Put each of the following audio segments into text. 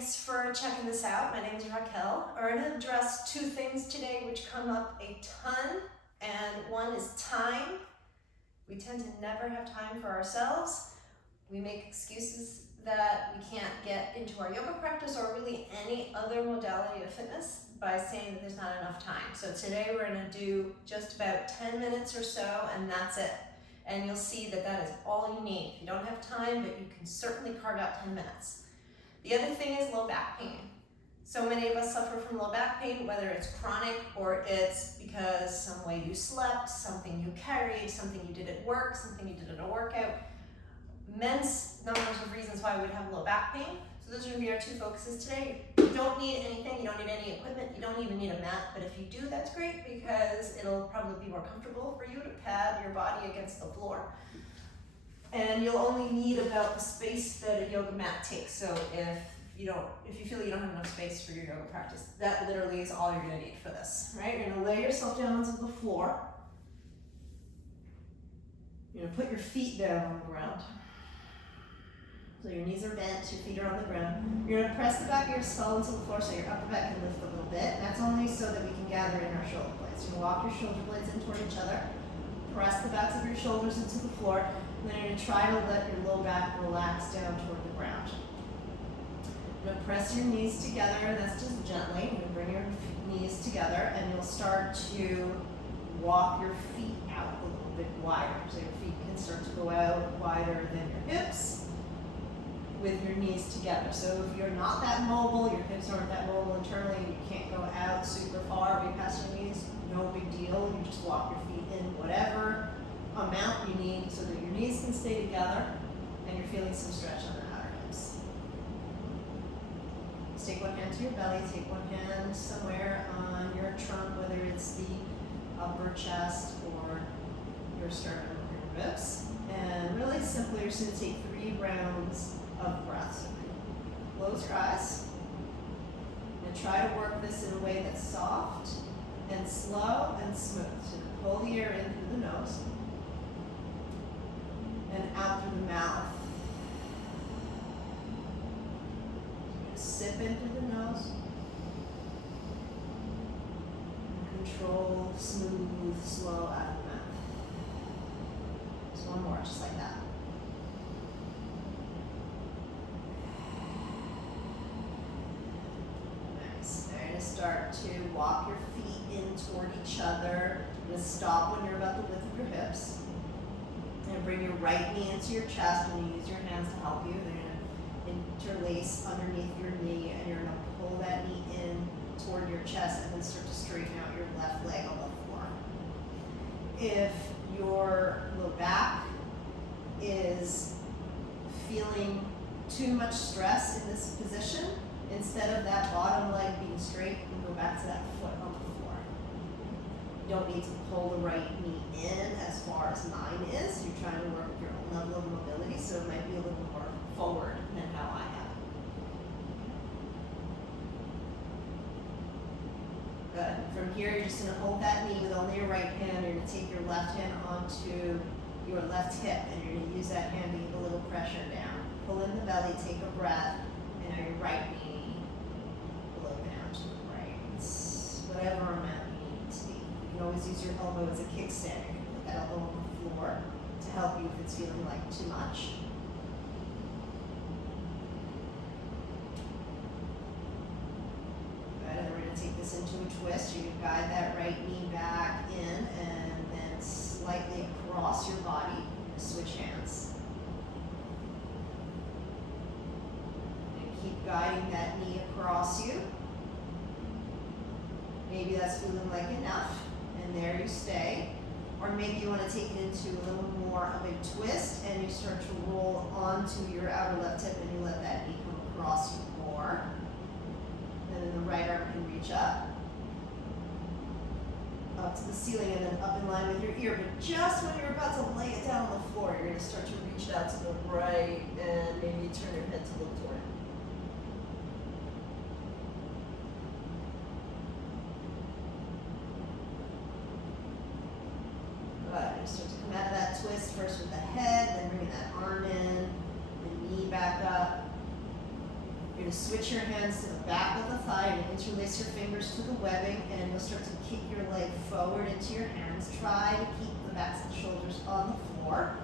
Thanks for checking this out. My name is Raquel. We're going to address two things today which come up a ton, and one is time. We tend to never have time for ourselves. We make excuses that we can't get into our yoga practice or really any other modality of fitness by saying that there's not enough time. So today we're going to do just about 10 minutes or so, and that's it. And you'll see that that is all you need. You don't have time, but you can certainly carve out 10 minutes. The other thing is low back pain. So many of us suffer from low back pain, whether it's chronic or it's because some way you slept, something you carried, something you did at work, something you did at a workout. Immense numbers of reasons why we'd have low back pain. So those are going to be our two focuses today. You don't need anything, you don't need any equipment, you don't even need a mat, but if you do, that's great because it'll probably be more comfortable for you to pad your body against the floor. And you'll only need about the space that a yoga mat takes. So if you feel you don't have enough space for your yoga practice, that literally is all you're gonna need for this, right? You're gonna lay yourself down onto the floor. You're gonna put your feet down on the ground. So your knees are bent, your feet are on the ground. You're gonna press the back of your skull into the floor so your upper back can lift a little bit. And that's only so that we can gather in our shoulder blades. You're gonna walk your shoulder blades in toward each other. Press the backs of your shoulders into the floor. And then you're going to try to let your low back relax down toward the ground. You're going to press your knees together, and that's just gently. You're going to bring your knees together, and you'll start to walk your feet out a little bit wider. So your feet can start to go out wider than your hips with your knees together. So if you're not that mobile, your hips aren't that mobile internally, you can't go out super far way past your knees, no big deal. You just walk your feet in whatever amount you need so that your knees can stay together and you're feeling some stretch on the outer hips. Just take one hand to your belly, take one hand somewhere on your trunk, whether it's the upper chest or your sternum or your ribs. And really simply, you're just going to take 3 rounds of breath. So close your eyes and try to work this in a way that's soft and slow and smooth. So pull the air in through the nose and out through the mouth. Sip in through the nose. And control, smooth, slow out of the mouth. Just one more, just like that. Nice. Now you're going to start to walk your feet in toward each other. You're going to stop when you're about the width of your hips. And bring your right knee into your chest and you use your hands to help you. They're going to interlace underneath your knee and you're going to pull that knee in toward your chest and then start to straighten out your left leg on the floor. If your low back is feeling too much stress in this position, instead of that bottom leg being straight, you can go back to that foot on the floor. You don't need to pull the right knee in as far as mine is. You're trying to work with your own level of mobility, so it might be a little more forward than how I have it. Good. From here, you're just going to hold that knee with only your right hand. You're going to take your left hand onto your left hip, and you're going to use that hand to give a little pressure down. Pull in the belly, take a breath, and now your right knee blow down to the right. It's whatever amount you need it to be. You can always use your elbow as a kickstand. You can put that elbow on the floor to help you if it's feeling like too much. Good, and then we're going to take this into a twist. You can guide that right knee back in and then slightly across your body. You're going to switch hands. And keep guiding that knee across you. Maybe that's feeling like enough, and there you stay. Or maybe you want to take it into a little more of a twist, and you start to roll onto your outer left hip, and you let that knee come across you more. And then the right arm can reach up to the ceiling, and then up in line with your ear. But just when you're about to lay it down on the floor, you're going to start to reach it out to the right, and maybe you turn your head to look toward it. Start to come out of that twist first with the head, then bringing that arm in, the knee back up. You're going to switch your hands to the back of the thigh and interlace your fingers to the webbing, and you'll start to kick your leg forward into your hands. Try to keep the backs of the shoulders on the floor.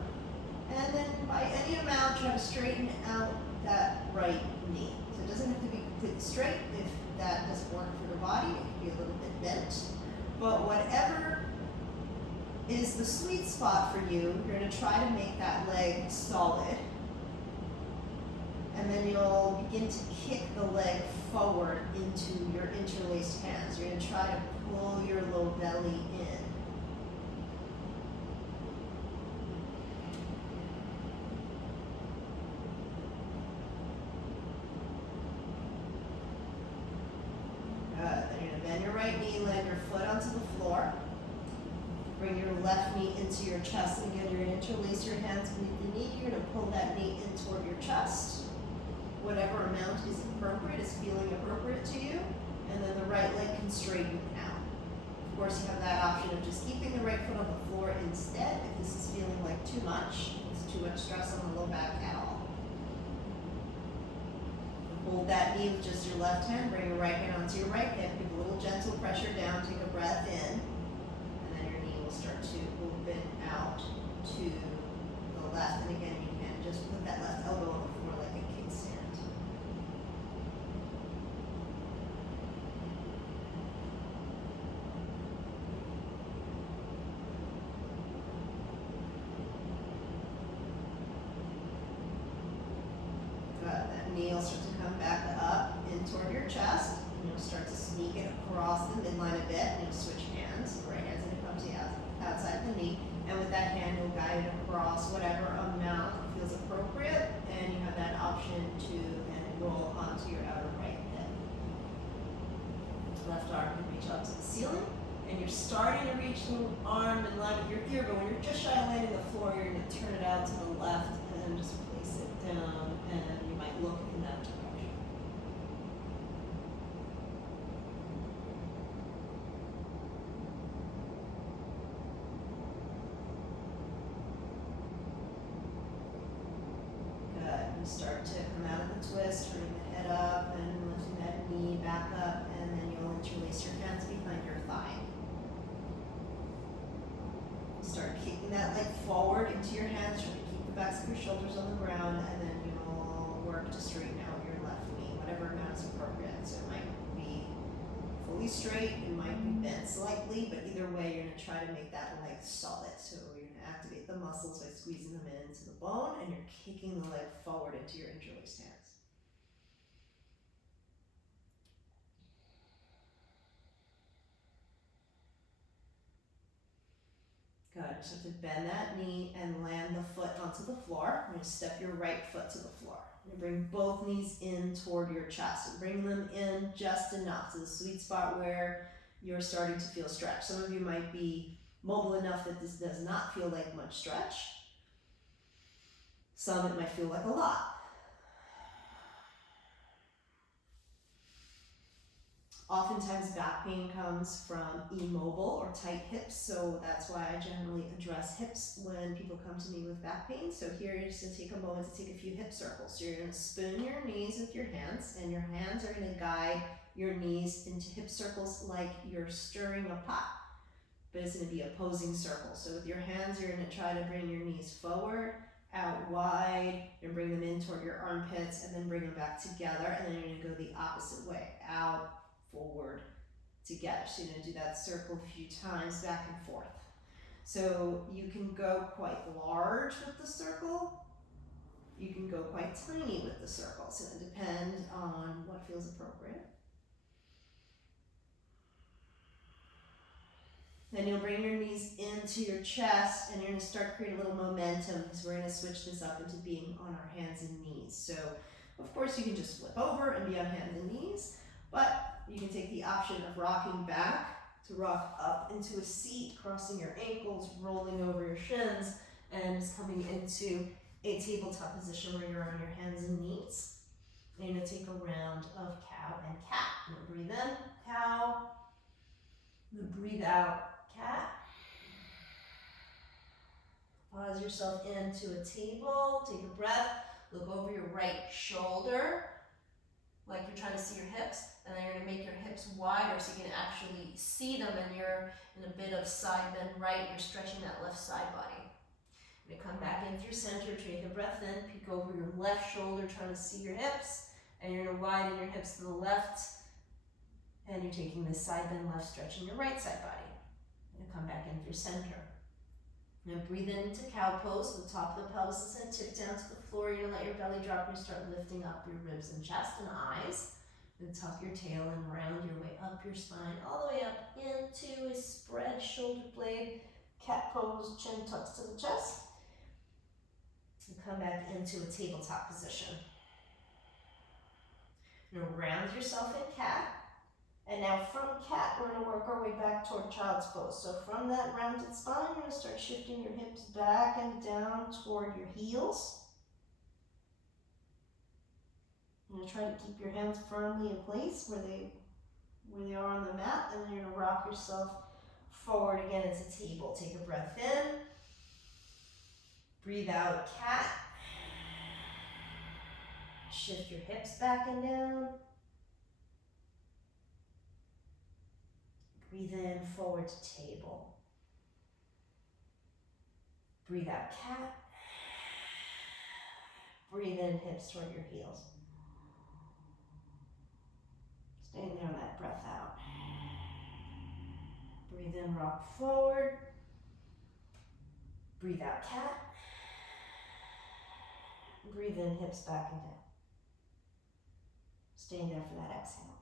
And then by any amount, try to straighten out that right knee. So it doesn't have to be completely straight. If that doesn't work for your body, it can be a little bit bent. But whatever is the sweet spot for you, you're going to try to make that leg solid. And then you'll begin to kick the leg forward into your interlaced hands. You're going to try to pull your low belly in. Good. Then you're going to bend your right knee, land your foot onto the floor. Bring your left knee into your chest. And again, you're going to interlace your hands beneath the knee. You're going to pull that knee in toward your chest. Whatever amount is appropriate, is feeling appropriate to you. And then the right leg can straighten out. Of course, you have that option of just keeping the right foot on the floor instead if this is feeling like too much. It's too much stress on the low back at all. Hold that knee with just your left hand. Bring your right hand onto your right hip. Give a little gentle pressure down. Take a breath in. And then your knee will start to open out to the left. And again, you can just put that left elbow on the floor like a kickstand. That knee will start to come back up in toward your chest, and you'll start to sneak it across the midline a bit, and you'll switch hands. The right hand's going to come to you outside the knee, and with that hand you'll guide it across whatever amount feels appropriate, and you have that option to then roll onto your outer right hip. Left arm can reach up to the ceiling, and you're starting to reach the arm in line with your ear, but when you're just shy of landing the floor, you're going to turn it out to the left and just place it down, and you might look in that direction. Good. You start to come out of the twist, turning the head up and lifting that knee back up, and then you'll interlace your hands behind your thigh. Start kicking that leg forward into your hands, trying to keep the backs of your shoulders on the ground, and then you'll work to straighten out your left knee, whatever amount is appropriate. So it might be fully straight, it might be bent slightly, but either way, you're going to try to make that leg solid. So you're going to activate the muscles by squeezing them into the bone, and you're kicking the leg forward into your interlaced hands. Good. Just have to bend that knee and land the foot onto the floor. You're going to step your right foot to the floor. You're going to bring both knees in toward your chest. And bring them in just enough to the sweet spot where you're starting to feel stretch. Some of you might be mobile enough that this does not feel like much stretch. Some it might feel like a lot. Oftentimes back pain comes from immobile or tight hips, so that's why I generally address hips when people come to me with back pain. So here you're just going to take a moment to take a few hip circles. So you're going to spoon your knees with your hands, and your hands are going to guide your knees into hip circles like you're stirring a pot, but it's going to be opposing circles. So with your hands, you're going to try to bring your knees forward, out wide, and bring them in toward your armpits, and then bring them back together, and then you're going to go the opposite way, out, forward, together. So you're going to do that circle a few times, back and forth. So you can go quite large with the circle. You can go quite tiny with the circle. So it depends on what feels appropriate. Then you'll bring your knees into your chest, and you're going to start creating a little momentum, because we're going to switch this up into being on our hands and knees. So of course you can just flip over and be on hands and knees, but you can take the option of rocking back to rock up into a seat, crossing your ankles, rolling over your shins, and just coming into a tabletop position where you're on your hands and knees. And you're going to take a round of cow and cat. You're going to breathe in, cow. Then breathe out, cat. Pause yourself into a table. Take a breath. Look over your right shoulder. like you're trying to see your hips, and then you're gonna make your hips wider so you can actually see them, and you're in a bit of side bend right, you're stretching that left side body. You're gonna come back in through center, take a breath in, peek over your left shoulder, trying to see your hips, and you're gonna widen your hips to the left, and you're taking this side bend left, stretching your right side body. You're gonna come back in through center. Now breathe into cow pose, so the top of the pelvis is gonna tip down to the floor. You're gonna let your belly drop and you start lifting up your ribs and chest and eyes. Then tuck your tail and round your way up your spine, all the way up into a spread shoulder blade, cat pose, chin tucks to the chest. And come back into a tabletop position. You're gonna round yourself in cat. And now from cat, we're gonna work our way back toward child's pose. So from that rounded spine, you're gonna start shifting your hips back and down toward your heels. You're gonna try to keep your hands firmly in place where they are on the mat, and then you're gonna rock yourself forward again as a table. Take a breath in. Breathe out, cat. Shift your hips back and down. Breathe in, forward to table. Breathe out, cat. Breathe in, hips toward your heels. Staying there on that breath out. Breathe in, rock forward. Breathe out, cat. Breathe in, hips back and down. Staying there for that exhale.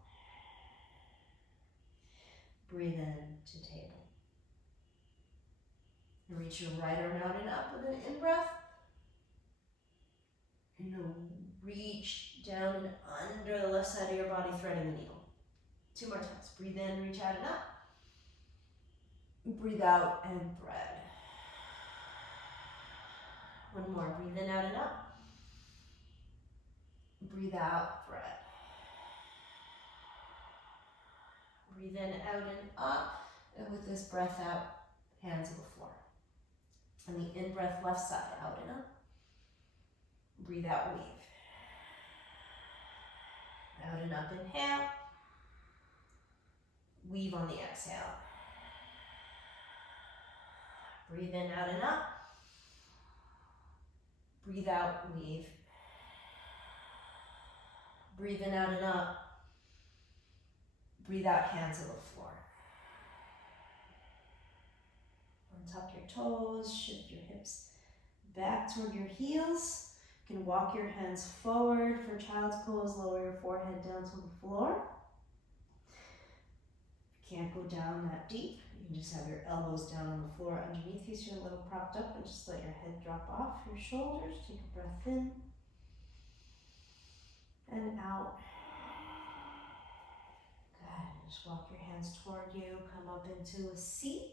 Breathe in to table. And reach your right arm out and up with an in-breath. You're going to reach down and under the left side of your body, threading the needle. 2 more times. Breathe in, reach out and up. Breathe out and thread. 1 more. Breathe in, out and up. Breathe out, thread. Breathe in, out and up. And with this breath out, hands on the floor. And the in-breath, left side, out and up. Breathe out, weave. Out and up, inhale. Weave on the exhale. Breathe in, out and up. Breathe out, weave. Breathe in, out and up. Breathe out, hands on the floor. Untuck your toes, shift your hips back toward your heels. You can walk your hands forward for child's pose, lower your forehead down to the floor. If you can't go down that deep, you can just have your elbows down on the floor underneath you so you're a little propped up, and just let your head drop off your shoulders. Take a breath in and out. Good. Just walk your hands toward you, come up into a seat.